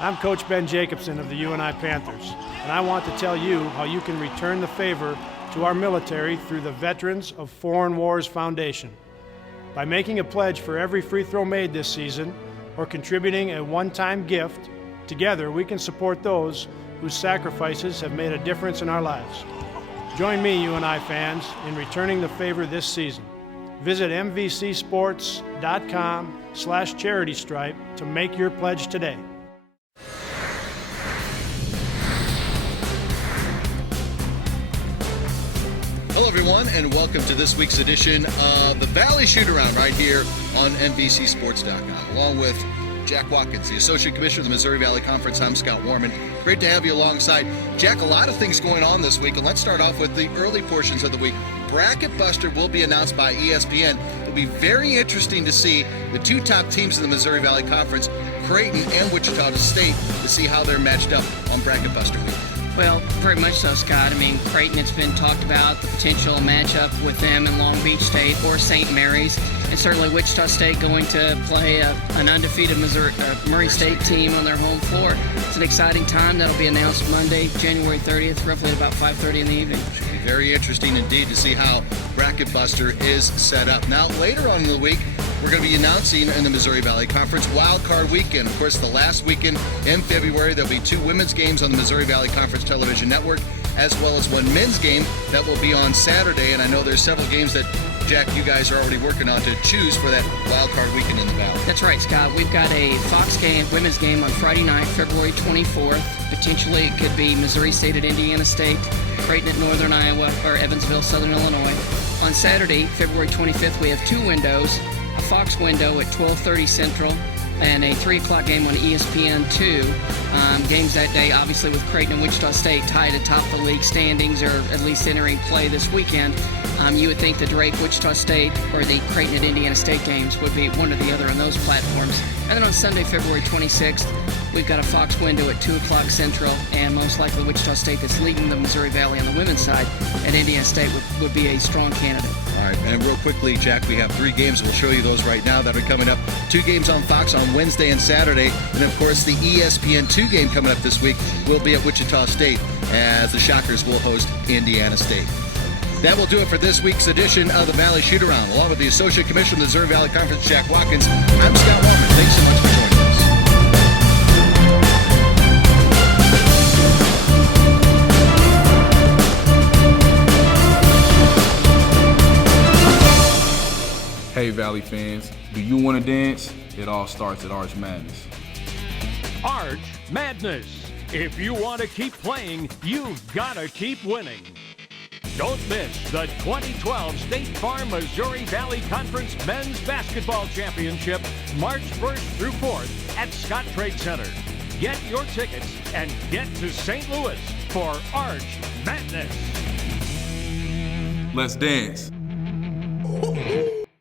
I'm Coach Ben Jacobson of the UNI Panthers, and I want to tell you how you can return the favor to our military through the Veterans of Foreign Wars Foundation. By making a pledge for every free throw made this season or contributing a one-time gift, together we can support those whose sacrifices have made a difference in our lives. Join me, UNI fans, in returning the favor this season. Visit mvcsports.com/charitystripe to make your pledge today. Hello, everyone, and welcome to this week's edition of the Valley Shootaround right here on MVCsports.com. Along with Jack Watkins, the Associate Commissioner of the Missouri Valley Conference, I'm Scott Warman. Great to have you alongside. Jack, a lot of things going on this week, and let's start off with the early portions of the week. Bracket Buster will be announced by ESPN. It'll be very interesting to see the two top teams in the Missouri Valley Conference, Creighton and Wichita State, to see how they're matched up on Bracket Buster week. Well, very much so, Scott. I mean, Creighton, it's been talked about the potential matchup with them in Long Beach State or St. Mary's, and certainly Wichita State going to play an undefeated Murray State team on their home floor. It's an exciting time. That'll be announced Monday, January 30th, roughly at about 5:30 in the evening. Should be very interesting indeed to see how Bracket Buster is set up. Now, later on in the week, we're going to be announcing in the Missouri Valley Conference Wild Card Weekend. Of course, the last weekend in February, there'll be two women's games on the Missouri Valley Conference Television Network, as well as one men's game that will be on Saturday. And I know there's several games that, Jack, you guys are already working on to choose for that Wild Card Weekend in the Valley. That's right, Scott. We've got a Fox game, women's game on Friday night, February 24th. Potentially, it could be Missouri State at Indiana State, Creighton at Northern Iowa, or Evansville, Southern Illinois. On Saturday, February 25th, we have two windows. A Fox window at 12:30 Central and a 3 o'clock game on ESPN2. Games that day, obviously, with Creighton and Wichita State tied atop the league standings, or at least entering play this weekend. You would think the Drake Wichita State or the Creighton at Indiana State games would be one or the other on those platforms. And then on Sunday, February 26th, we've got a Fox window at 2 o'clock Central, and most likely Wichita State, that's leading the Missouri Valley on the women's side, and Indiana State would be a strong candidate. All right, and real quickly, Jack, we have three games. We'll show you those right now that are coming up. Two games on Fox on Wednesday and Saturday, and of course the ESPN2 game coming up this week will be at Wichita State, as the Shockers will host Indiana State. That will do it for this week's edition of the Valley Shootaround. Along with the Associate Commissioner of the Missouri Valley Conference, Jack Watkins, I'm Scott Warman. Thanks so much for joining us. Hey Valley fans, do you want to dance? It all starts at Arch Madness. Arch Madness. If you want to keep playing, you've got to keep winning. Don't miss the 2012 State Farm Missouri Valley Conference Men's Basketball Championship, March 1st through 4th at Scott Trade Center. Get your tickets and get to St. Louis for Arch Madness. Let's dance.